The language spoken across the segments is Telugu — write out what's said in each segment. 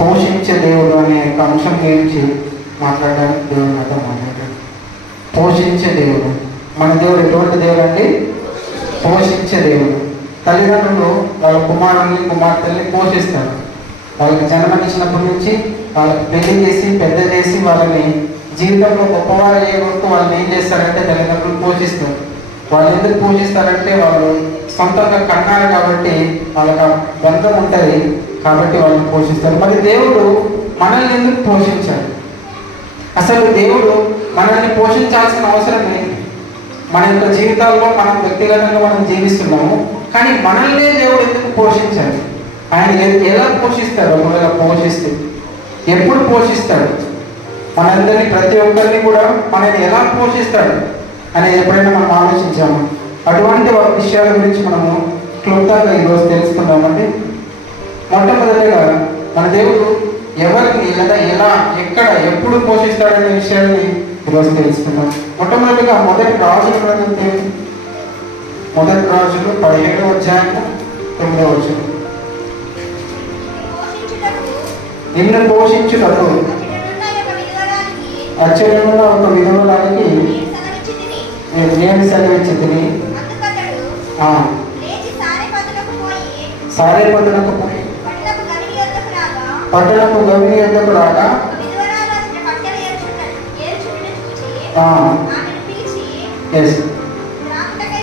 పోషించే దేవుడు అనే యొక్క అంశం గురించి మాట్లాడడానికి దేవుడు నాతో మాట్లాడాడు పోషించే దేవుడు. మన దేవుడు ఎటువంటి దేవుడు అండి పోషించే దేవుడు. తల్లిదండ్రులు వాళ్ళ కుమారుల్ని కుమార్తెల్ని పోషిస్తారు. వాళ్ళకి జన్మనిచ్చినప్పటి నుంచి వాళ్ళకి పెళ్ళి చేసి పెద్ద చేసి వాళ్ళని జీవితంలో గొప్పవారు అయ్యే వరకు వాళ్ళని ఏం చేస్తారంటే తల్లిదండ్రులు పోషిస్తారు. వాళ్ళు ఎందుకు పోషిస్తారంటే వాళ్ళు సొంతంగా కన్నారు కాబట్టి వాళ్ళకి బంధం ఉంటుంది. కాబట్టి వాళ్ళని పోషిస్తారు. మరి దేవుడు మనల్ని ఎందుకు పోషించాడు? అసలు దేవుడు మనల్ని పోషించాల్సిన అవసరం లేదు మన యొక్క జీవితాల్లో మనం వ్యక్తిగతంగా మనం జీవిస్తున్నాము కానీ మనల్నే దేవుడు ఎందుకు పోషించాడు? ఆయన ఎలా పోషిస్తాడు? ఒకవేళ పోషిస్తే ఎప్పుడు పోషిస్తాడు? మనందరినీ ప్రతి ఒక్కరిని కూడా మనల్ని ఎలా పోషిస్తాడు అనేది ఎప్పుడైనా మనం ఆలోచించాము? అటువంటి విషయాల గురించి మనము క్లుప్తంగా ఈరోజు తెలుసుకుందామండి. మొట్టమొదటిగా మన దేవుడు ఎవరిని లేదా ఎలా ఎక్కడ ఎప్పుడు పోషిస్తాడనే విషయాన్ని ఈరోజు తెలుసుకుందాం. మొట్టమొదటిగా మొదటి రాజుల గ్రంథం మొదటి రాజులు పదిహేడవ అధ్యాయం తొమ్మిదవ పోషించుటకు నిన్ను పోషించుటకు విధవరాలికి అచ్చడంలో ఒక విధవరానికి నేను సెలవిచ్చితిని. నేను నేను సెలవిచ్చి తిని అందుకతడు ఆ, లేచి సారెపతులకు పోయి చూచి, ఆ. ఆమెను పిలిచి, ఎస్ "ద్రాక్షకై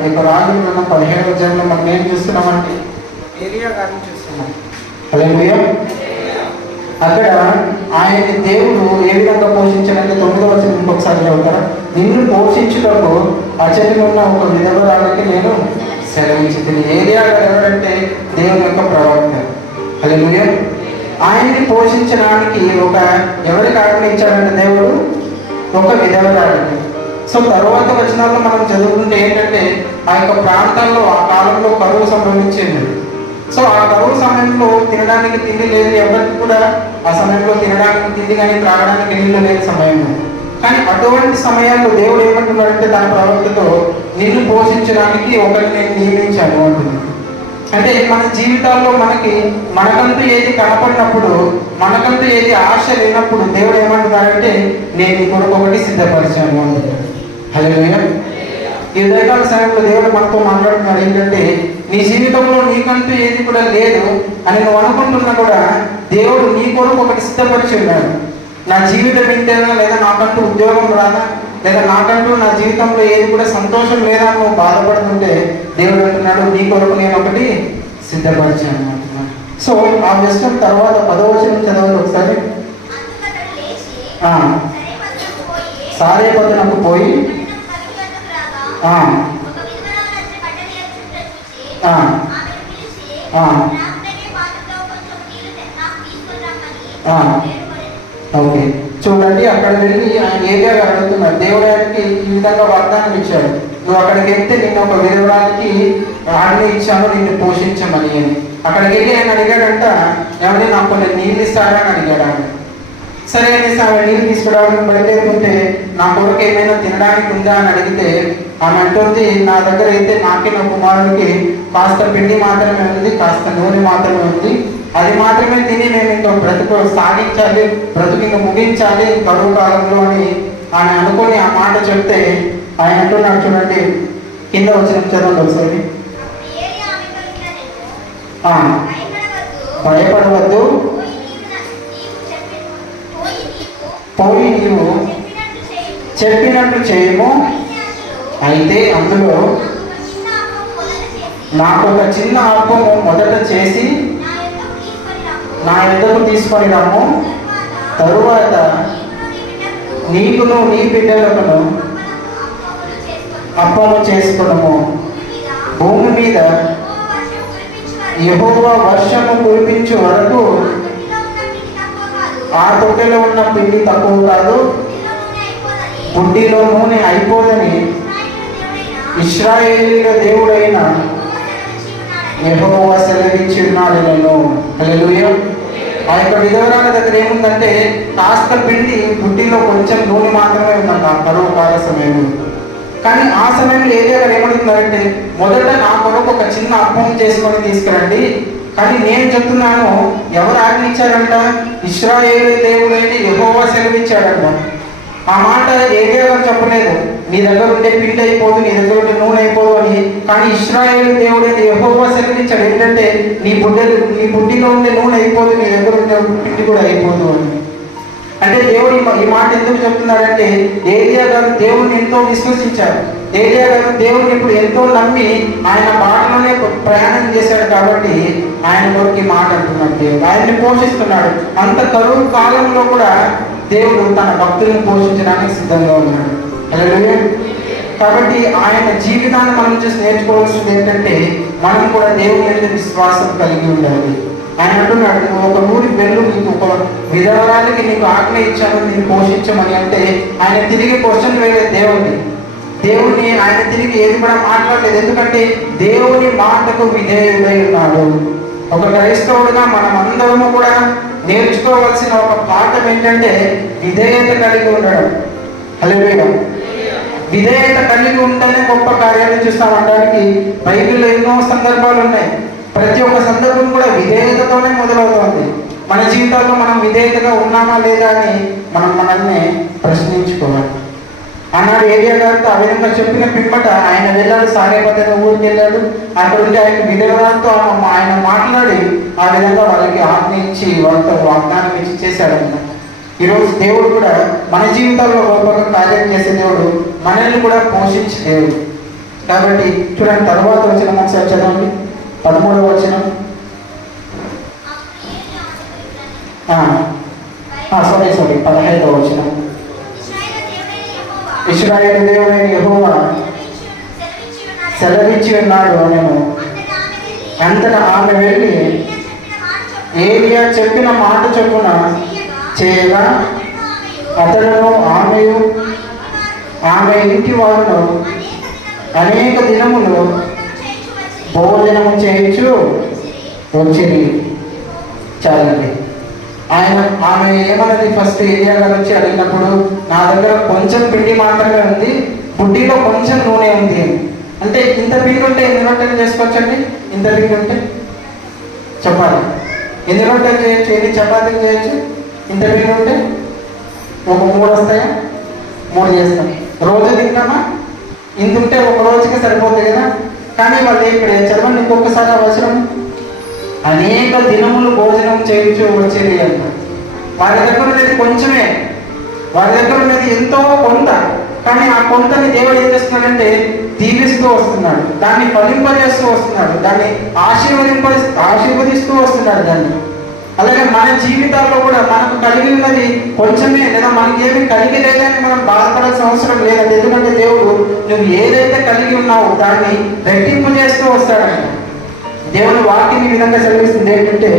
ఈ యొక్క రాజుల గ్రంథం పదిహేడు అధ్యాయంలో మనం ఏం చూస్తున్నామంటే? ఏరియా గారిని చూస్తున్నాం. హల్లెలూయా. అక్కడ ఆయన్ని దేవుడు ఏ విధంగా పోషించాడంటే తొమ్మిదో వచ్చిన ఇంకొకసారి చదువుతారా? నిన్ను పోషించుటకు ఉన్న ఒక విధవరాలకి నేను సెలవించింది ఏరియా ఎవరంటే? దేవుని యొక్క ప్రవక్త. హల్లెలూయా. ఆయన్ని పోషించడానికి ఒక ఎవరికి ఆజ్ఞ ఇచ్చాడంటే దేవుడు? ఒక విధవరాలకి సో తర్వాత వచనాల్లో మనం చదువుకుంటే ఏంటంటే ఆ యొక్క ప్రాంతాల్లో ఆ కాలంలో కరువు సంభవించింది. సో ఆ కరువు సమయంలో తినడానికి తిండి లేదు ఎవరికి కూడా ఆ సమయంలో తినడానికి తిండి కానీ త్రాగడానికి నీళ్ళు లేని సమయం కానీ అటువంటి సమయాల్లో దేవుడు ఏమంటున్నాడంటే తన ప్రవక్తతో నిన్ను పోషించడానికి ఒకరిని నేను నియమించాను అంటున్నాడు అంటే మన జీవితాల్లో మనకి మనకంటూ ఏది కనపడినప్పుడు మనకంటూ ఏది ఆశ లేనప్పుడు దేవుడు ఏమంటున్నాడంటే నేను నీ కొరకు ఒకటి సిద్ధపరిచాను అంటున్నాను హల్లెలూయా. ఈ ఉదయకాల సమయంలో దేవుడు మనతో మాట్లాడుతున్నాడు. ఏంటంటే నీ జీవితంలో నీకంటూ ఏది కూడా లేదు అని నువ్వు అనుకుంటున్నా కూడా దేవుడు నీ కొరకు ఒకటి సిద్ధపరిచి ఉన్నాడు. నా జీవితం ఇంటేనా లేదా నాకంటూ ఉద్యోగం రాదా? లేదా నాకంటూ నా జీవితంలో ఏది కూడా సంతోషం లేదా నువ్వు బాధపడుతుంటే దేవుడు అంటున్నాడు నీ కొరకు నేను ఒకటి సిద్ధపరిచాను అంటున్నాడు. సో ఆ విషయం తర్వాత పదవచనం చదవాలి ఒకసారి. ఆ, సరేపతులకు పోయి ఓకే. చూడండి అక్కడ వెళ్ళి ఆయన ఏరియా అడుగుతున్నారు. దేవుడు ఆయనకి ఈ విధంగా వాగ్దానం ఇచ్చాడు నువ్వు అక్కడికి వెళ్తే నిన్ను ఒక విధవరానికి ఆజ్ఞ ఇచ్చాను నిన్ను పోషించమని అని. అక్కడికి వెళ్ళి ఆయన అడిగాడంట ఎవరి నాకు కొన్ని నీళ్ళు ఇస్తారా? అని అడిగాడు సరే అనేసి ఆమె నీళ్ళు తీసుకురావడానికి బయలుదేరుతుంటే నా కొరకు ఏమైనా తినడానికి ఉందా అని అడిగితే ఆమె అంటుంది నా దగ్గర అయితే నాకే నా కుమారుడికి కాస్త పిండి మాత్రమే ఉంది కాస్త నూనె మాత్రమే ఉంది. అది మాత్రమే తిని నేను ఇంకా బ్రతుకు సాగించాలి బ్రతుకు ఇంకా ముగించాలి కరువు కాలంలో అని ఆయన అనుకొని ఆ మాట చెప్తే ఆయన అంటున్నాడు చూడండి కింద వచ్చిన చదవండి ఒకసారి. భయపడవద్దు. పోయి నీవు చెప్పినట్లు చేయము. అయితే అందులో నాకు ఒక చిన్న ఆపము మొదట చేసి నా ఇద్దరు తీసుకొని ఎద్దకు తీసుకొని తరువాత నీకును నీ బిడ్డలకును అప్పము చేసుకునము. భూమి మీద భూమి వర్షము కురిపించే వరకు ఆ ఉన్న పిండి తక్కువ తొట్టెలో ఉన్న పిండి తక్కువ కాదు. బుడ్డిలో నూనె అయిపోదని దేవుడైన ఇస్రాయేలీల దేవుడైన యెహోవా సెలవించి నేను ఆ యొక్క విధవరాల దగ్గర ఏముందంటే కాస్త పిండి బుడ్డిలో కొంచెం నూనె మాత్రమే ఉందంట కరువు కాల సమయంలో. కానీ ఆ సమయంలో ఏరియా గారు ఏమడుతున్నారంటే మొదట నా కొరకు ఒక చిన్న అప్పం చేసుకొని తీసుకురండి. కానీ నేను చెప్తున్నాను ఎవరు ఆజ్ఞించారంట? ఇస్రాయేలు దేవుడైన యెహోవా సెలవిచ్చాడంట. ఆ మాట ఏరియా చెప్పలేదు. నీ దగ్గర ఉండే పిండి అయిపోదు నీ దగ్గర ఉండే నూనె అయిపోదు అని. కానీ ఇస్రాయేల్ దేవుడైతే ఎహోవా సెలవిచ్చాడు. ఏంటంటే నీ బుడ్డలు నీ బుడ్డిలో ఉండే నూనె అయిపోదు నీ దగ్గర ఉండే పిండి కూడా అయిపోదు అని. అంటే దేవుడు ఈ మాట ఎందుకు చెప్తున్నాడంటే ఏరియా గారు దేవుడిని ఎంతో విశ్వసించారు. ఏలియా గారు దేవుడిని ఇప్పుడు ఎంతో నమ్మి ఆయన బాటలోనే ప్రయాణం చేశాడు కాబట్టి ఆయన కొరకు మాట అంటున్నాడు దేవుడు. ఆయన్ని పోషిస్తున్నాడు. అంత కరువు కాలంలో కూడా దేవుడు తన భక్తులను పోషించడానికి సిద్ధంగా ఉన్నాడు. అలాగే కాబట్టి ఆయన జీవితాన్ని మనం చూసి నేర్చుకోవాల్సింది ఏంటంటే మనం కూడా దేవుని మీద విశ్వాసం కలిగి ఉండాలి. ఆయన అంటున్నాడు నువ్వు ఒక ఊరి వెళ్ళు నీకు ఒక విధవరాలకి నీకు ఆజ్ఞ ఇచ్చాను నేను పోషించమని. అంటే ఆయన తిరిగి క్వశ్చన్ వేరే దేవుడిని దేవుని ఆయన తిరిగి ఏది కూడా మాట్లాడలేదు. ఎందుకంటే దేవుని మాటకు విధేయుడై ఉన్నాడు. ఒక క్రైస్తవుడుగా మనం అందరము కూడా నేర్చుకోవాల్సిన ఒక పాఠం ఏంటంటే విధేయత కలిగి ఉండడం. హల్లెలూయా. విధేయత కలిగి ఉంటేనే గొప్ప కార్యాలు చూస్తాం అనడానికి బైబిల్లో ఎన్నో సందర్భాలు ఉన్నాయి. ప్రతి ఒక్క సందర్భం కూడా విధేయతతోనే మొదలవుతోంది. మన జీవితాల్లో మనం విధేయతగా ఉన్నామా లేదా అని మనం మనల్ని ప్రశ్నించుకోవాలి. ఆనాడు ఏరియా గారితో ఆ విధంగా చెప్పిన పిమ్మట ఆయన వెళ్ళాడు సారేపతిన ఊరికి వెళ్ళాడు. అక్కడ ఉండి ఆయన విధేయతతో ఆయన మాట్లాడి ఆ విధంగా వాళ్ళకి ఆజ్ఞ ఇచ్చి వాళ్ళతో వాగ్దానం ఇచ్చి చేశాడు ఈరోజు దేవుడు కూడా మన జీవితాల్లో గొప్పగా కార్యం చేసే దేవుడు మనల్ని కూడా పోషించే దేవుడు. కాబట్టి చూడండి తర్వాత వచ్చిన ఒకసారి చదవండి పదమూడవ వచ్చిన సారీ సారీ పదహైదవ వచ్చిన ఇస్రాయేల్ దేవుడైన యెహోవా సెలవిచ్చి ఉన్నాడు నేను. అంతటా ఆమె వెళ్ళి ఏలియా చెప్పిన మాట చొప్పున చేయగా అతడును ఆమెయు ఆమె ఇంటి వారును అనేక దినములు భోజనము చేయొచ్చు వచ్చింది చాలండి. ఆయన ఆమె ఏమన్నది ఫస్ట్ ఏరియా గారు వచ్చి అడిగినప్పుడు నా దగ్గర కొంచెం పిండి మాత్రమే ఉంది బుడ్డిలో కొంచెం నూనె ఉంది. అంటే ఇంత పిండి ఉంటే ఎన్ని రొట్టెలు చేసుకోవచ్చండి? ఇంత పిండి ఉంటే చెప్పాలి ఎన్ని రొట్టెలు చేయొచ్చు? ఎన్ని చపాతీలు చేయొచ్చు? ఇంత పిండి ఉంటే ఒక మూడు వస్తాయా? మూడు చేస్తాం. రోజు తింటామా? ఇంత ఉంటే ఒక రోజుకి సరిపోతుంది కదా. కానీ వాళ్ళు ఇక్కడ చదవండి ఇంకొకసారి అవసరం? అనేక దినములు భోజనం చేయించు వచ్చేది అంట వారి దగ్గర ఉన్నది కొంచెమే. వారి దగ్గర ఉన్నది ఎంతో కొంత. కానీ ఆ కొంతని దేవుడు ఏం చేస్తున్నాడంటే దీవిస్తూ వస్తున్నాడు. దాన్ని ఫలింపజేస్తూ వస్తున్నాడు. దాన్ని ఆశీర్వదింప ఆశీర్వదిస్తూ వస్తున్నాడు దాన్ని. అలాగే మన జీవితాల్లో కూడా మనకు కలిగి ఉన్నది కొంచెమే. లేదా మనకేమి కలిగి లేదని మనం బాధపడాల్సిన అవసరం లేదండి ఎందుకంటే దేవుడు నువ్వు ఏదైతే కలిగి ఉన్నావో దాన్ని రెట్టింపు చేస్తూ వస్తాడంట. దేవుని వాక్యం ఈ విధంగా చదివిస్తుంది ఏంటంటే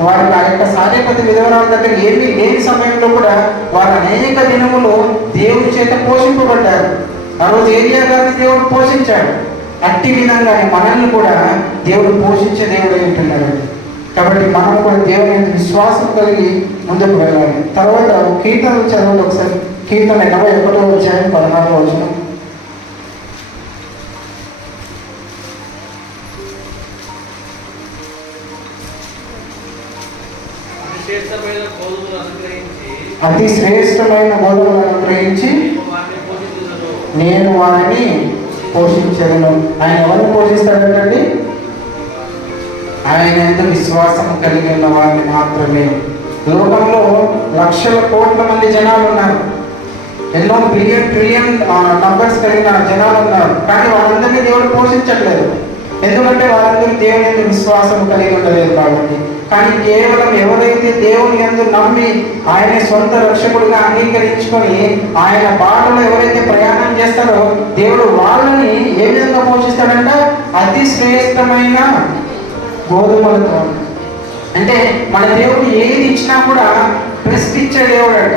వారి ఆ యొక్క సాధ్యపతి విధవరాల దగ్గర ఏమి లేని సమయంలో కూడా వారు అనేక దినములు దేవుని చేత పోషింపబడ్డారు. ఆ రోజు ఏరియా గారిని దేవుడు పోషించాడు. అట్టి విధంగానే మనల్ని కూడా దేవుడు పోషించే దేవుడు ఏంటున్నారు కాబట్టి మనం కూడా దేవుని మీద విశ్వాసం కలిగి ముందుకు వెళ్ళాలి. తర్వాత కీర్తనలు చదవండి ఒకసారి. కీర్తన ఎనభై ఒకటో వచ్చాయని పదహారు వచ్చిన అతి శ్రేష్టమైన గోధుమలను గ్రహించి నేను వారిని పోషించగలను. ఆయన ఎవరిని పోషిస్తాడంటండి? ఆయన ఎంత విశ్వాసం కలిగి ఉన్న వారిని మాత్రమే. లోకంలో లక్షల కోట్ల మంది జనాలు ఉన్నారు. ఎన్నో బిలియన్ ట్రిలియన్ నంబర్స్ కలిగిన జనాలు ఉన్నారు. కానీ వాళ్ళందరినీ దేవుడు పోషించట్లేదు. ఎందుకంటే వాళ్ళందరికీ దేవుడి విశ్వాసం కలిగి ఉండలేదు కాబట్టి. కానీ కేవలం ఎవరైతే దేవుని ఎందు నమ్మి ఆయన సొంత రక్షకుడిగా అంగీకరించుకొని ఆయన బాటలో ఎవరైతే ప్రయాణం చేస్తారో దేవుడు వాళ్ళని ఏ విధంగా పోషిస్తాడంట? అతి శ్రేష్టమైన గోధుమలతో అంటే మన దేవుడు ఏది ఇచ్చినా కూడా ప్రెస్ట్ ఇచ్చే దేవుడు అంట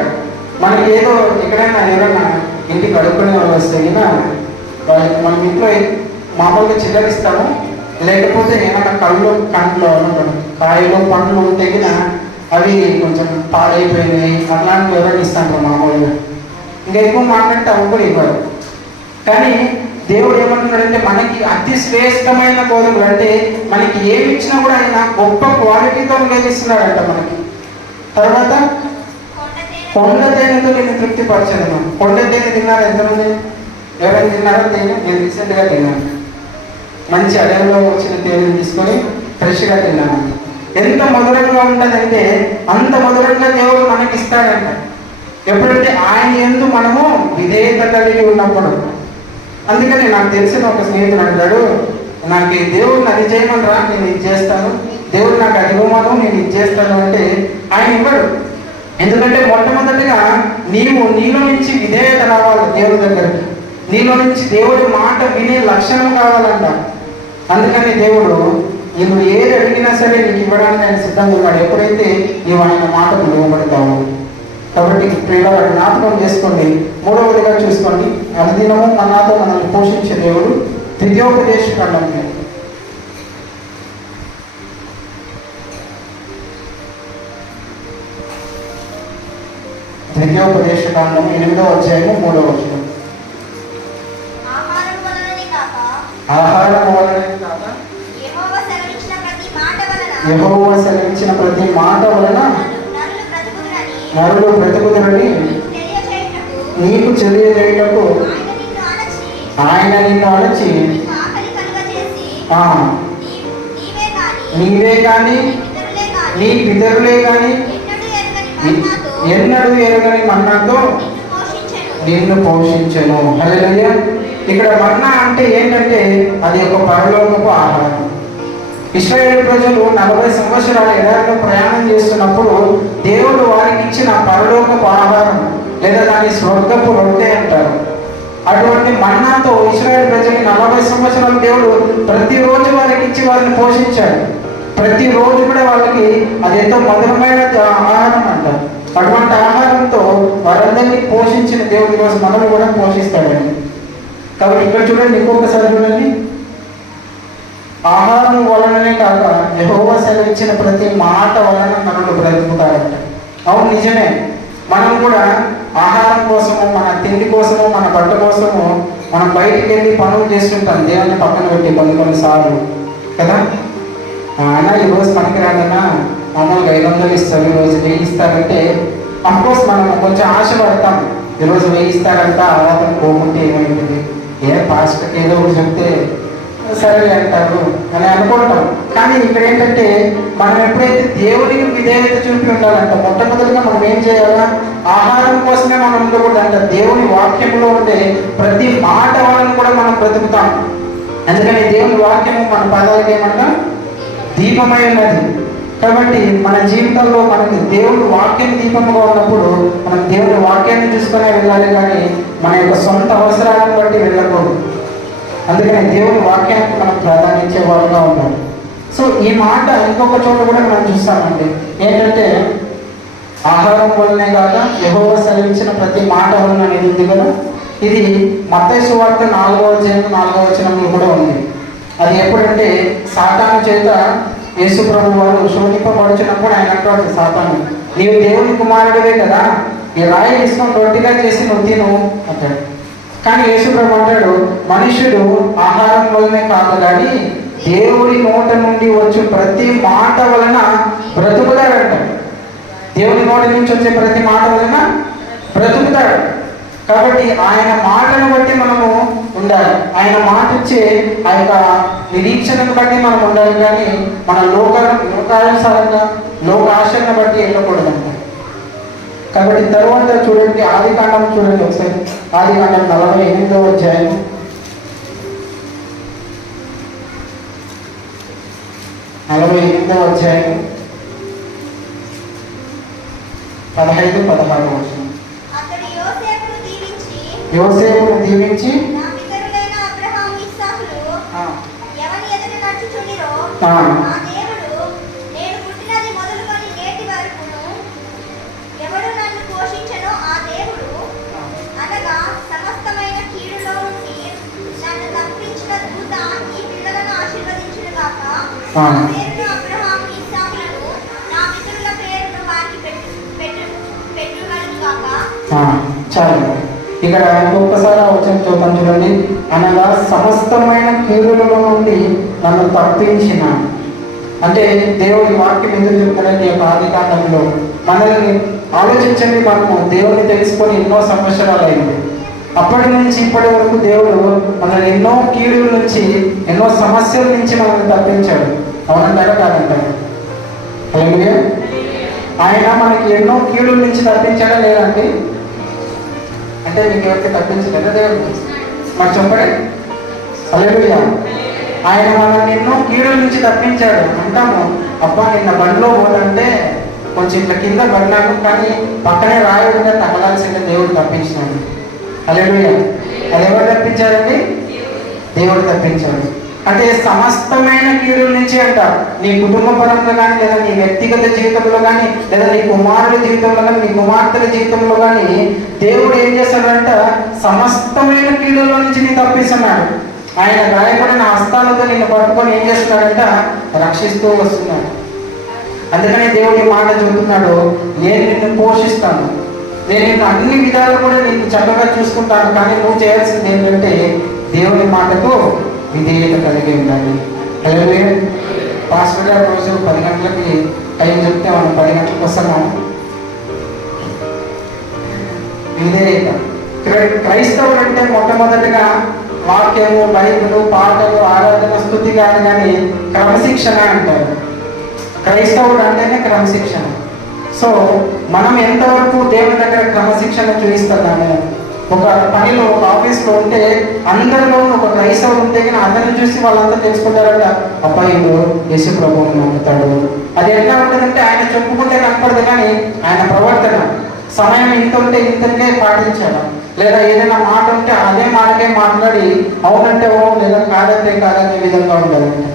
మనకి ఏదో ఎక్కడైనా ఎవరైనా ఇంటికి అడుక్కునే వాళ్ళు వస్తే గినా వాళ్ళకి మనం ఇంట్లో మామూలుగా చిల్లరిస్తాము. లేకపోతే ఏమైనా కళ్ళు కంట్లో కాయలు పండ్లు ఉంటే అవి కొంచెం పాడైపోయినాయి. అట్లాంటి ఎవరైనా ఇస్తాం మామూలుగా ఇంకా ఎక్కువ మాట్లాడితే అవి కూడా ఇవ్వరు. కానీ దేవుడు ఏమంటున్నాడంటే మనకి అతి శ్రేష్టమైన గోధుమలు అంటే మనకి ఏమి ఇచ్చినా కూడా ఆయన గొప్ప క్వాలిటీతో ఇస్తున్నాడంట మనకి. తర్వాత కొండ తేనెతో నేను తృప్తిపరచను. కొండ తేనె తిన్నారు ఎంతమంది? ఎవరైనా తిన్నారో తేనె? నేను రీసెంట్గా తిన్నాను. మంచి అడవిలో వచ్చిన తేనెను తీసుకొని ఫ్రెష్గా తిన్నామండి. ఎంత మధురంగా ఉంటుందంటే అంత మధురంగా దేవుడు మనకి ఇస్తాడంట ఎప్పుడంటే ఆయన ఎందు మనము విధేయత కలిగి ఉన్నప్పుడు. అందుకని నాకు తెలిసిన ఒక స్నేహితుడు అంటాడు నాకు దేవుడిని అది చేయమని రా నేను ఇది చేస్తాను. దేవుడు నాకు అది ఇవ్వమను నేను ఇది చేస్తాను. అంటే ఆయన ఇవ్వడు. ఎందుకంటే మొట్టమొదటిగా నీవు నీలో నుంచి విధేయత రావాలి దేవుడి దగ్గరికి. నీలో నుంచి దేవుడి మాట వినే లక్షణం కావాలంట. అందుకని దేవుడు నీవు ఏది అడిగినా సరే నీకు ఇవ్వడానికి ఆయన సిద్ధంగా ఉన్నాడు. ఎప్పుడైతే నీవు ఆయన మాటకు లోబడతావు. కాబట్టి ప్రియుల జ్ఞాపకం చేసుకోండి. మూడవదిగా చూసుకోండి. అనుదినము మనాతో మనల్ని పోషించే దేవుడు ద్వితీయోపదేశ ఖండం ద్వితీయోపదేశ కాండము ఎనిమిదో అధ్యాయము మూడో వచనం. ఆహారం వలన కాక యెహోవా సెలవిచ్చిన ప్రతి మాట వలన యహోవ సెలవిచ్చిన ప్రతి మాట వలన నరుడు బ్రతుకుదురని బ్రతుకుదరని నీకు తెలియజేయటకు ఆయన నిన్ను అణచి నీవే కానీ నీ పితరులే కానీ ఎన్నడూ ఎరగని మన్నాతో నిన్ను పోషించను. అదే ఇక్కడ మన్నా అంటే ఏంటంటే అది ఒక పరలోకపు ఆహారం. ఇస్రాయేల్ ప్రజలు నలభై సంవత్సరాల ఎడారిలో ప్రయాణం చేస్తున్నప్పుడు దేవుడు వారికి ఇచ్చిన పరలోకపు ఆహారం లేదా దాని స్వర్గపు రొట్టె అంటారు. అటువంటి మన్నాతో ఇస్రాయేల్ ప్రజలకి నలభై సంవత్సరాలు దేవుడు ప్రతిరోజు వారికి ఇచ్చి వారిని పోషించాడు. ప్రతిరోజు కూడా వాళ్ళకి అది ఎంతో మధురమైన ఆహారం అంటారు. అటువంటి ఆహారంతో వారందరినీ పోషించిన దేవుడి కోసం మనల్ని కూడా పోషిస్తాడండి. కాబట్టి ఇక్కడ చూడండి ఇంకొకసారి చూడండి. ఆహారం వలననే కాక యహోవ సెలవిచ్చిన ప్రతి మాట వలన మనల్ని బ్రతుకుతారంట అవును నిజమే. మనం కూడా ఆహారం కోసము మన తిండి కోసము మన బట్ట కోసము మనం బయటికి వెళ్ళి పనులు చేస్తుంటాం. దేవుని పక్కన పెట్టి కొన్ని సార్లు. కదా? ఆయన అన్న ఈరోజు పనికి రాదన్నా మామూలుగా ఐదు వందలు ఇస్తారు ఈరోజు వెయ్యి ఇస్తారంటే అఫ్కోర్స్ మనం కొంచెం ఆశపడతాం ఈరోజు వెయ్యి ఇస్తారంట అతను పోకుంటే ఏమైంది? ఏ పాస్టర్కి ఏదో ఒకటి చెప్తే సరే అంటారు అని అనుకుంటాం. కానీ ఇక్కడ ఏంటంటే మనం ఎప్పుడైతే దేవునికి విధేయత చూపి ఉండాలంట మొట్టమొదటిగా మనం ఏం చేయాలా? ఆహారం కోసమే మనం ఉండకూడదంట. దేవుని వాక్యంలో ఉండే ప్రతి మాట వాళ్ళని కూడా మనం బ్రతుకుతాం. అందుకని దేవుని వాక్యము మన పదాలకి ఏమన్నా దీపమై ఉన్నది. కాబట్టి మన జీవితంలో మనకి దేవుడు వాక్యం దీపముగా ఉన్నప్పుడు మనం దేవుని వాక్యాన్ని తీసుకునే వెళ్ళాలి కానీ మన యొక్క సొంత అవసరాలను బట్టి వెళ్ళకూడదు. అందుకని దేవుని వాక్యానికి మనం ప్రాధాన్యత ఇచ్చే వారుగా ఉన్నాం సో ఈ మాట ఇంకొక చోట కూడా మనం చూస్తామండి. ఏంటంటే ఆహారం వల్లనే కాక యెహోవా సెలవించిన ప్రతి మాట వలన అనేది ఉంది కదా? ఇది మత్తయి సువార్త నాలుగవ అధ్యాయం నాలుగవ వచనంలో కూడా ఉంది. అది ఎప్పుడంటే సాతాను చేత యేసు ప్రభు వారు శోధింపబడుచున్నప్పుడు ఆయన అంటాడు సాతాను నీవు దేవుని కుమారుడివే కదా? ఈ రాయి తీసుకొని రొట్టిగా చేసి నువ్వు తిను అంటాడు. కానీ యేసుప్రభు అంటాడు మనుషుడు ఆహారం వలనే కాదు కానీ దేవుడి నోట నుండి వచ్చే ప్రతి మాట వలన బ్రతుకుతాడంట. దేవుని నోట నుంచి వచ్చే ప్రతి మాట వలన బ్రతుకుతాడు. కాబట్టి ఆయన మాటను బట్టి మనము ఉండాలి. ఆయన మాట ఇచ్చే ఆ యొక్క నిరీక్షణను బట్టి మనం ఉండాలి. కానీ మన లోక లోకానుసారంగా లోక ఆశలను బట్టి వెళ్ళకూడదు కాబట్టి తర్వాత చూడండి ఆది కాండం చూడండి ఒకసారి. ఆది కాండం నలభై ఎనిమిదో అధ్యాయం. నలభై ఎనిమిదో అధ్యాయం. పదహైదు పదహారు వచ్చిన. యోసేపును దీవించి ఆ, చాలు. ఇక్కడ ఇంకొకసారి వచ్చిన చూద్దాం చూడండి. అనగా సమస్తమైన కీడుల నుండి నన్ను తప్పించిన. అంటే దేవుడి వాక్యం ఎందుకు చెప్తారంటే ఈ యొక్క ఆది కాండంలో మనల్ని ఆలోచించండి మనము దేవుడిని తెలుసుకొని ఎన్నో సంవత్సరాలు అయింది అప్పటి నుంచి ఇప్పటి వరకు దేవుడు మనల్ని ఎన్నో కీడుల నుంచి ఎన్నో సమస్యల నుంచి మనల్ని తప్పించాడు. అవునంటారా కాదంటారా? ఆయన మనకి ఎన్నో కీడుల నుంచి తప్పించాడా లేదండి అంటే మీకు ఎవరికి తప్పించలేదా దేవుడు మరి చెప్పడే. హల్లెలూయా. ఆయన మనల్ని ఎన్నో కీడుల నుంచి తప్పించాడు. అంటాము అబ్బా నిన్న బండిలో పోదంటే కొంచెం ఇట్లా కింద పడినాను కానీ పక్కనే రాయకుండా తగలాల్సిన దేవుడు తప్పించినాడు. హల్లెలూయా. అది ఎవరు తప్పించారండి? దేవుడు తప్పించాడు. అంటే సమస్తమైన కీడుల నుంచి అంట. నీ కుటుంబ పరంగా కానీ లేదా నీ వ్యక్తిగత జీవితంలో కానీ లేదా నీ కుమారుల జీవితంలో కానీ నీ కుమార్తెల జీవితంలో కానీ దేవుడు ఏం చేస్తాడంట సమస్తమైన కీడుల నుంచి నేను తప్పిస్తున్నాడు. ఆయన గాయపడిన హస్తాలతో నిన్ను పట్టుకొని ఏం చేస్తున్నాడంట? రక్షిస్తూ వస్తున్నాడు. అందుకనే దేవుడి మాట చెబుతున్నాడు. నేను నిన్ను పోషిస్తాను. నేను అన్ని విధాలు కూడా నిన్ను చక్కగా చూసుకుంటాను కానీ నువ్వు చేయాల్సింది ఏంటంటే దేవుని మాటకు విధేయత కలిగి ఉండాలి. అలాగే పాస్టర్ గారు రోజు పది గంటలకి టైం చెప్తే మనం పది గంటలకు వస్తున్నాము విధేయత. క్రై- క్రైస్తవులు అంటే మొట్టమొదటిగా వాక్యము బైబులు పాటలు ఆరాధన స్థుతి కానీ కానీ క్రమశిక్షణ అంటారు. క్రైస్తవుడు అంటేనే క్రమశిక్షణ. సో మనం ఎంతవరకు దేవుని దగ్గర క్రమశిక్షణ చూపిస్తున్నాము? ఒక పనిలో ఒక ఆఫీస్లో ఉంటే అందరిలో ఒక క్రైస్తవులు ఉంటే కానీ అందరిని చూసి వాళ్ళంతా తెలుసుకుంటారంట అబ్బాయి యేసు ప్రభువుని నమ్ముతాడు. అది ఎట్లా ఉంటుందంటే ఆయన చెప్పుకుంటే కనపడదు కానీ ఆయన ప్రవర్తన. సమయం ఇంత ఉంటే ఇంతనే పాటించాడు లేదా ఏదైనా మాట ఉంటే అదే మాటకే మాట్లాడి అవునంటే ఓ లేదా కాదంటే కాదనే విధంగా ఉండాలంటే?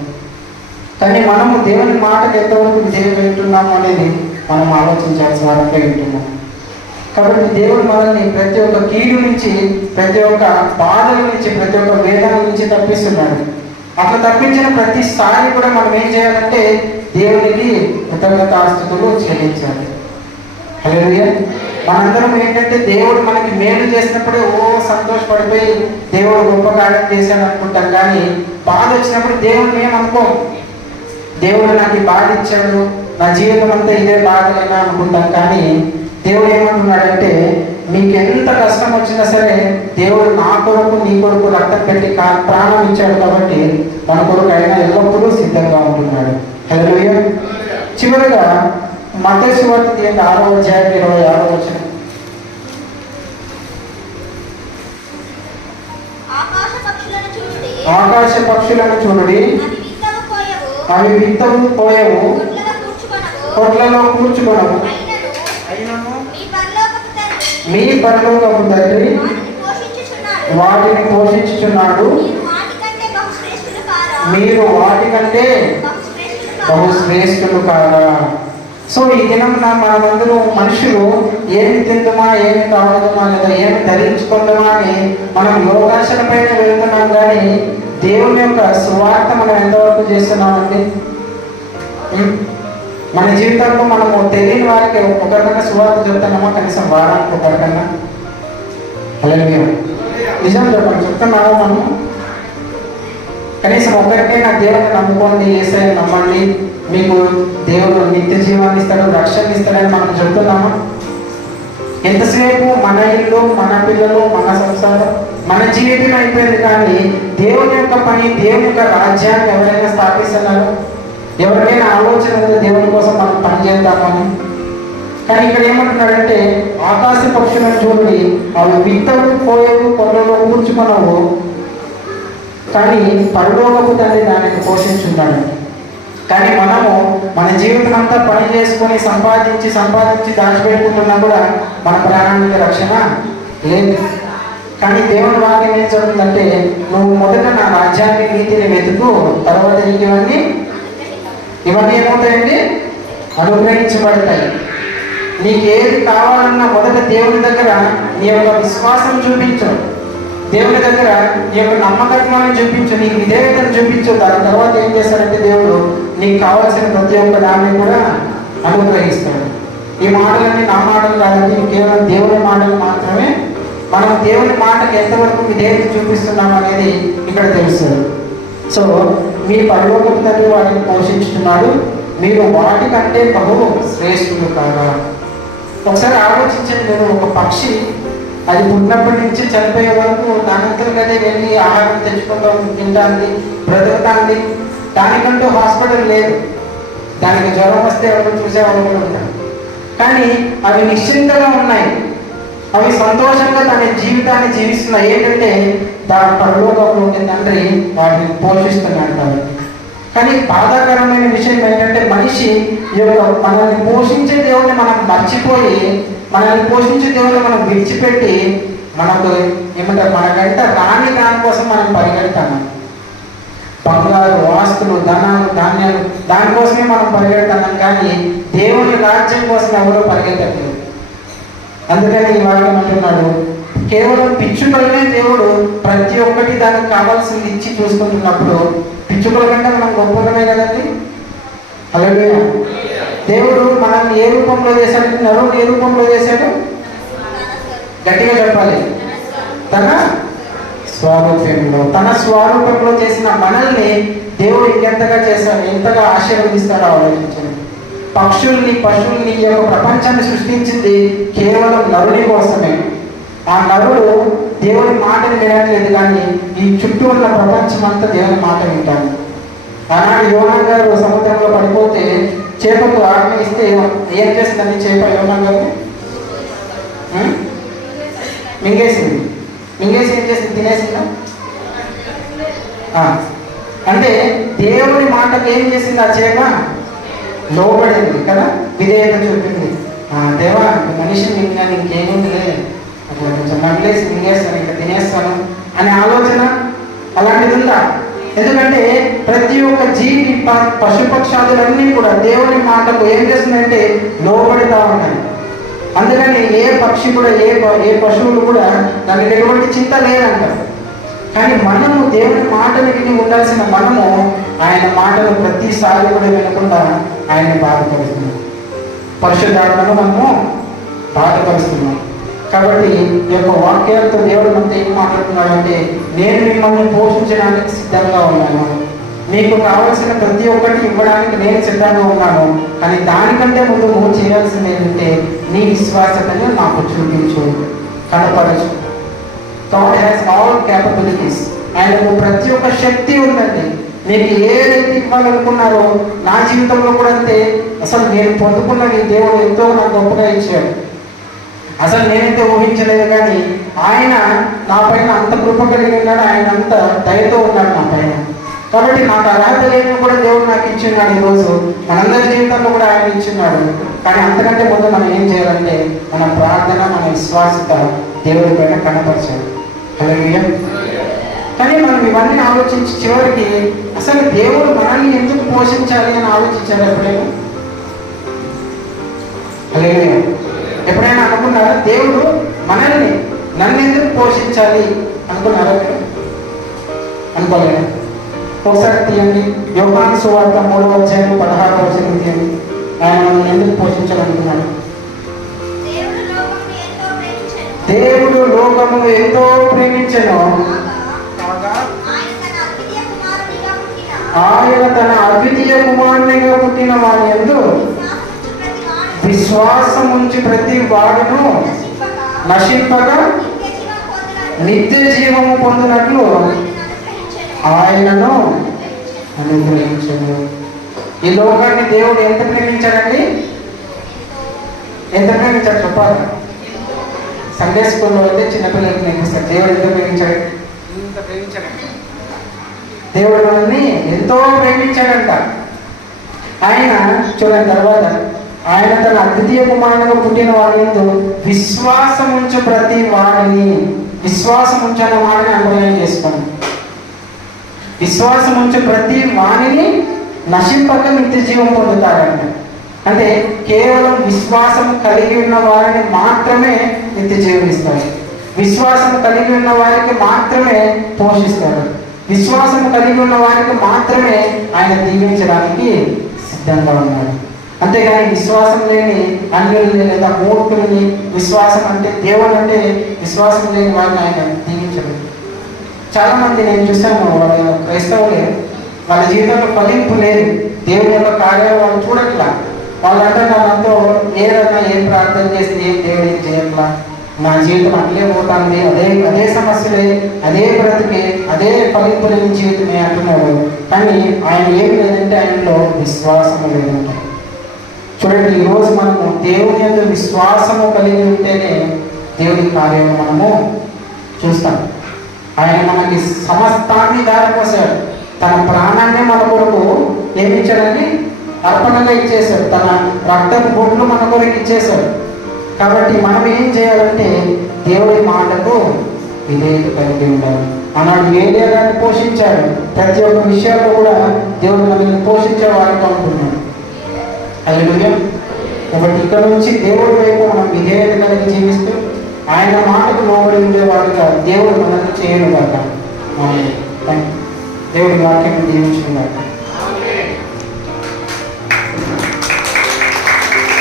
కానీ మనము దేవుని మాటకు ఎంతవరకు విజయం వింటున్నాము అనేది మనం ఆలోచించాల్సిన వారంగా ఉంటున్నాం కాబట్టి దేవుడు మనల్ని ప్రతి ఒక్క కీడు నుంచి ప్రతి ఒక్క బాధల నుంచి ప్రతి ఒక్క వేదన నుంచి తప్పిస్తున్నాడు. అట్లా తప్పించిన ప్రతిసారి కూడా మనం ఏం చేయాలంటే దేవునికి ఆస్తులు చెల్లించాలి. హలో మనందరం ఏంటంటే దేవుడు మనకి మేలు చేసినప్పుడే ఓ సంతోషపడిపోయి దేవుడు గొప్ప కార్యం చేశాడు అనుకుంటాం కానీ బాధ వచ్చినప్పుడు దేవుడిని ఏమనుకోం? దేవుడు నాకు బాధ ఇచ్చాడు నా జీవితం అంతా ఇదే బాధలేనా అనుకుంటాం కానీ దేవుడు ఏమంటున్నాడంటే మీకు ఎంత కష్టం వచ్చినా సరే దేవుడు నా కొరకు నీ కొరకు రక్తం పెట్టి కా- ప్రాణం ఇచ్చాడు కాబట్టి మన కొరకు ఆయన ఎల్లప్పుడూ సిద్ధంగా ఉంటున్నాడు. హల్లెలూయా చివరిగా మతేసు వార్త తీయండి ఆరో అధ్యాయం ఇరవై ఆరో వచ్చిన ఆకాశ పక్షులను చూడుడి. అవి విత్తవు పోయవు అవి విత్తవు పోయవు గుడ్లలో కూర్చుకొనవు కొట్లలో అయినను? మీ పరలోకపు తండ్రి. మీ పరలోకపు తండ్రి వాటిని పోషించుచున్నాడు. మీరు వాటికంటే బహు శ్రేష్ఠులు కాదా సో ఈ దినం మనమందరూ మనుషులు ఏమి తిందామా ఏమి తాగుదామా లేదా ఏమి ధరించుకుందామా అని మనం యోగాసన పైన వెళ్తున్నాం కానీ దేవుని యొక్క సువార్త మనం ఎంతవరకు చేస్తున్నామండి? మన జీవితంలో మనము తెలియని వారికి ఒకరికన్నా సువార్త చెప్తున్నామా? కనీసం వారానికి ఒకరికన్నా? అలాగే నిజం చెప్పండి చెప్తున్నామా మనం? కనీసం ఒకరికైనా దేవుని నమ్ముకోండి ఏసై నమ్మండి. మీకు దేవుడు నిత్య జీవాన్ని ఇస్తాడు రక్షణ ఇస్తాడని మనం చెప్తున్నామా? ఎంతసేపు మన ఇల్లు మన పిల్లలు మన సంసారం మన జీవితం అయిపోయింది కానీ దేవుని యొక్క పని దేవుని యొక్క రాజ్యాన్ని ఎవరైనా స్థాపిస్తున్నారు? ఎవరికైనా ఆలోచన దేవుని కోసం మనం పనిచేద్దామని కానీ ఇక్కడ ఏమంటున్నాడంటే ఆకాశ పక్షులను చూడండి అవి విత్తవు పోయేవు పొలంలో కూర్చుకున్నావు కానీ పరలోకపు తండ్రి దానిని పోషించున్నాడు. కానీ మనము మన జీవితం అంతా పని చేసుకొని సంపాదించి సంపాదించి దాచిపెట్టుకుంటున్నా కూడా మన ప్రాణానికి రక్షణ లేదు. కానీ దేవుని వాక్యం ఏం చెప్తుందంటే నువ్వు మొదట నా రాజ్యాన్ని నీతిని వెతుకు తర్వాత నీకు ఇవన్నీ ఇవన్నీ ఏమవుతాయండి? అనుగ్రహించబడతాయి. నీకు ఏది కావాలన్నా మొదట దేవుని దగ్గర నీ యొక్క విశ్వాసం చూపించు. దేవుని దగ్గర నీ యొక్క నమ్మకత్వాన్ని చూపించు. నీకు విధేయతను చూపించు. దాని తర్వాత ఏం చేస్తారంటే దేవుడు నీకు కావాల్సిన ప్రతి ఒక్క దాన్ని కూడా అనుగ్రహిస్తాడు. ఈ మాటలన్నీ నా మాటలు కాదండి. కేవలం దేవుని మాటలు మాత్రమే. మనం దేవుని మాటకి ఎంతవరకు విధేయత చూపిస్తున్నాం అనేది ఇక్కడ తెలుస్తుంది. సో మీ పరలోకపు తండ్రి వాటిని పోషించుతున్నాడు. మీరు వాటికంటే బహు శ్రేష్ఠులు కాదా? ఒకసారి ఆలోచించండి నేను ఒక పక్షి అది పుట్టినప్పటి నుంచి చనిపోయే వరకు దానంతటికదే వెళ్ళి ఆహారం తెచ్చుకుంటాం తింటాంది బ్రతుకుతాంది. దానికంటూ హాస్పిటల్ లేదు. దానికి జ్వరం వస్తే ఎవరు చూసేవాళ్ళు కూడా ఉంటారు. కానీ అవి నిశ్చింతగా ఉన్నాయి. అవి సంతోషంగా తన జీవితాన్ని జీవిస్తున్న ఏంటంటే దాని పరలోకంలో ఉండే తండ్రి వాటిని పోషిస్తున్నాడు కాబట్టి కానీ బాధాకరమైన విషయం ఏంటంటే మనిషి ఈ యొక్క మనల్ని పోషించే దేవుడిని మనం మర్చిపోయి మనల్ని పోషించే దేవుడిని మనం విడిచిపెట్టి మనకు ఏమంటారు మనకంట రాని దానికోసం మనం పరిగెడతాము. బంగారు ఆస్తులు ధనాలు ధాన్యాలు దానికోసమే మనం పరిగెడతాం కానీ దేవుని రాజ్యం కోసం ఎవరో పరిగెత్తట్లేదు. అందుకని ఈ వాక్యం అంటున్నాడు. కేవలం పిచ్చుకలనే దేవుడు ప్రతి ఒక్కటి దానికి కావాల్సింది ఇచ్చి చూసుకుంటున్నప్పుడు పిచ్చుకల కంటే మనం గొప్పగానే కదండి? అలాగే దేవుడు మనల్ని ఏ రూపంలో చేశాడు? నరుని ఏ రూపంలో చేశాడు? గట్టిగా చెప్పాలి. తన స్వరూపంలో తన స్వరూపంలో చేసిన మనల్ని దేవుడు ఇంకెంతగా చేస్తాడు ఎంతగా ఆశీర్వదిస్తాడో ఆలోచించండి. పక్షుల్ని పశువుల్ని ఈ యొక్క ప్రపంచాన్ని సృష్టించింది కేవలం నరుని కోసమే. ఆ నరుడు దేవుని మాటని వినట్లేదు కానీ ఈ చుట్టూ ఉన్న ప్రపంచం అంతా దేవుని మాట వింటాను ఆనాడు యోహన్ గారు సముద్రంలో పడిపోతే చేపకు ఆజ్ఞ ఇస్తే ఏం చేస్తుందని చేప యోహన్ గారు? మింగేసింది. మింగేసి ఏం చేసింది? తినేసిందా? అంటే దేవుని మాటకు ఏం చేసింది ఆ చేప? లోబడింది కదా? విధేయత చూపింది దేవా ఈ మనిషిని మింగాను ఇంకేముందిలే. అట్లా కొంచెం నవ్వులేసి మింగేస్తాను ఇంకా తినేస్తాను అనే ఆలోచన అలాంటిది ఉందా? ఎందుకంటే ప్రతి ఒక్క జీవి పశుపక్షాదులన్నీ కూడా దేవుని మాటకు ఏం చేస్తుందంటే లోబడుతూ ఉన్నాయి అందుకని ఏ పక్షి కూడా ఏ ప- ఏ పశువులు కూడా దానికి ఎటువంటి చింత లేదంటారు. కానీ మనము దేవుని మాటలు విని ఉండాల్సిన మనము ఆయన మాటలు ప్రతిసారి కూడా వినకుండా ఆయన్ని బాధపడుతున్నాం పరిశుద్ధాత్మను మనము బాధపరుస్తున్నాం. కాబట్టి ఈ యొక్క వాక్యాలతో దేవుడు మనతో ఏం మాట్లాడుతున్నాడంటే నేను మిమ్మల్ని పోషించడానికి సిద్ధంగా ఉన్నాను. మీకు కావలసిన ప్రతి ఒక్కటి ఇవ్వడానికి నేను సిద్ధంగా ఉన్నాను. కానీ దానికంటే ముందు నువ్వు చేయాల్సింది ఏంటంటే నీ విశ్వాసతను నాకు చూపించు. కనపరచు. గాడ్ హ్యాస్ ఆల్ క్యాపబిలిటీస్ ఆయనకు ప్రతి ఒక్క శక్తి ఉందండి. మీకు ఏదైతే ఇవ్వాలనుకున్నారో నా జీవితంలో కూడా అంతే. అసలు నేను పొందుకున్నది దేవుడు ఎంతో నాకు గొప్పగా ఇచ్చాడు. అసలు నేనైతే ఊహించలేదు కానీ ఆయన నా పైన అంత కృప కలిగి ఉన్నాడు. ఆయన అంత దయతో ఉన్నాడు నా పైన. కాబట్టి నాకు అర్హత లేని కూడా దేవుడు నాకు ఇచ్చిన్నాడు ఈరోజు. మనందరి జీవితంలో కూడా ఆయన ఇచ్చిన్నాడు కానీ అంతకంటే ముందు మనం ఏం చేయాలంటే మన ప్రార్థన మన విశ్వాసత దేవుడి పైన కనపరచాలి. హల్లెలూయా. కానీ మనం ఇవన్నీ ఆలోచించి చివరికి అసలు దేవుడు మనల్ని ఎందుకు పోషించాలి అని ఆలోచించారు ఎప్పుడైనా? హల్లెలూయా. ఎప్పుడైనా అనుకున్నారా? దేవుడు మనల్ని నన్ను ఎందుకు పోషించాలి అనుకున్నారా మీరు? అనుకోలేదా? ఒకసారి తీయండి. యోగాన్ సువార్త మూడవ అధ్యాయం పదహారవ వచనం తీయండి. ఆయన మనల్ని ఎందుకు పోషించాలనుకున్నాడు దేవుడు లోకమును ఎంతో ప్రేమించను. ఆయన తన అద్వితీయ కుమారునిగా పుట్టిన వారి ఎందు విశ్వాసం ఉంచి ప్రతి వాడును నశింపగా నిత్య జీవము పొందినట్లు ఆయనను అనుగ్రహించను. ఈ లోకాన్ని దేవుడు ఎంత ప్రేమించాడండి? ఎంత ప్రేమించాడు చెప్పాలి? సండే స్కూల్లో అయితే చిన్నపిల్లలకి నేర్పిస్తారు దేవుడు ఎంత ప్రేమించాడు? ఇంత ప్రేమించాడంట దేవుడు మనల్ని ఎంతో ప్రేమించాడంట. ఆయన చూడండి తర్వాత ఆయన తన అద్వితీయ కుమారుడుగా పుట్టిన వాడి విశ్వాసం ఉంచు ప్రతి వాడిని. విశ్వాసం ఉంచన్న వాడిని అనుభవం చేసుకోండి. విశ్వాసం ఉంచు ప్రతి వాణిని నశింపక నిత్య జీవం పొందుతారంట అంటే కేవలం విశ్వాసం కలిగి ఉన్న వారిని మాత్రమే నిత్య జీవనిస్తాడు విశ్వాసం కలిగి ఉన్న వారికి మాత్రమే పోషిస్తాడు విశ్వాసం కలిగి ఉన్న వారికి మాత్రమే ఆయన దీవించడానికి సిద్ధంగా ఉన్నాడు. అంతేగాని విశ్వాసం లేని అన్యుల్ని లేదా మూర్ఖుల్ని విశ్వాసం అంటే దేవుడు అంటే విశ్వాసం లేని వారిని ఆయన దీవించడు. చాలా మంది నేను చూశాను వాళ్ళ క్రైస్తవులే వాళ్ళ జీవితంలో ఫలింపు లేదు. దేవుని యొక్క కార్యాలు వాళ్ళు చూడట్లా. వాళ్ళంటే ఏ రకంగా ఏం ప్రార్థన చేస్తే ఏం దేవుడు ఏం చేయట్లా? నా జీవితం అట్లే పోతుంది. అదే అదే సమస్యలే అదే బ్రతికే అదే ఫలింపు జీవితమే అంటున్నాడు. కానీ ఆయన ఏమి లేదంటే ఆయనలో విశ్వాసం లేదంట చూడండి ఈరోజు మనము దేవుని యొక్క విశ్వాసము కలిగి ఉంటేనే దేవుని కార్యము మనము చూస్తాం. ఆయన మనకి సమస్తాన్ని దారిపోసాడు తన ప్రాణాన్ని మన కొరకు ఏమిచ్చాడని అర్పణగా ఇచ్చేశాడు తన రక్తపు బొట్లు మన కొరకు ఇచ్చేశాడు కాబట్టి మనం ఏం చేయాలంటే దేవుడి మాటకు విధేయత కలిగి ఉండాలి. అన్నాడు ఏలియా గారిని పోషించాడు. ప్రతి ఒక్క విషయాల్లో కూడా దేవుడు మనల్ని పోషించే వాడికి అనుకున్నాడు హల్లెలూయా. కాబట్టి ఇక్కడ నుంచి దేవుడి వైపు మనం విధేయత కలిగి జీవిస్తూ ఆయన మాటకు లోబడి ఉండేవాడుగా దేవుడు మనల్ని చేయను కాక దేవుడి వాక్యం దీవించుకున్నాడు